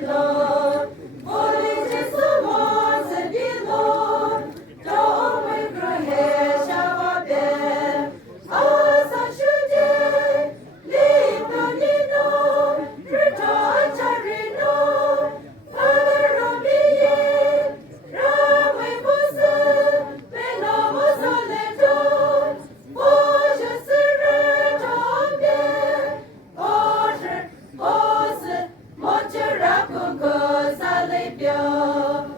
діло, болить само це діло, то ми прогеша воде, а за чуде, літо ліно, притача ріно, Father робіє, рами бузи, виномо солето, Боже сиретом де, Боже, Боже, моче раку залипьо.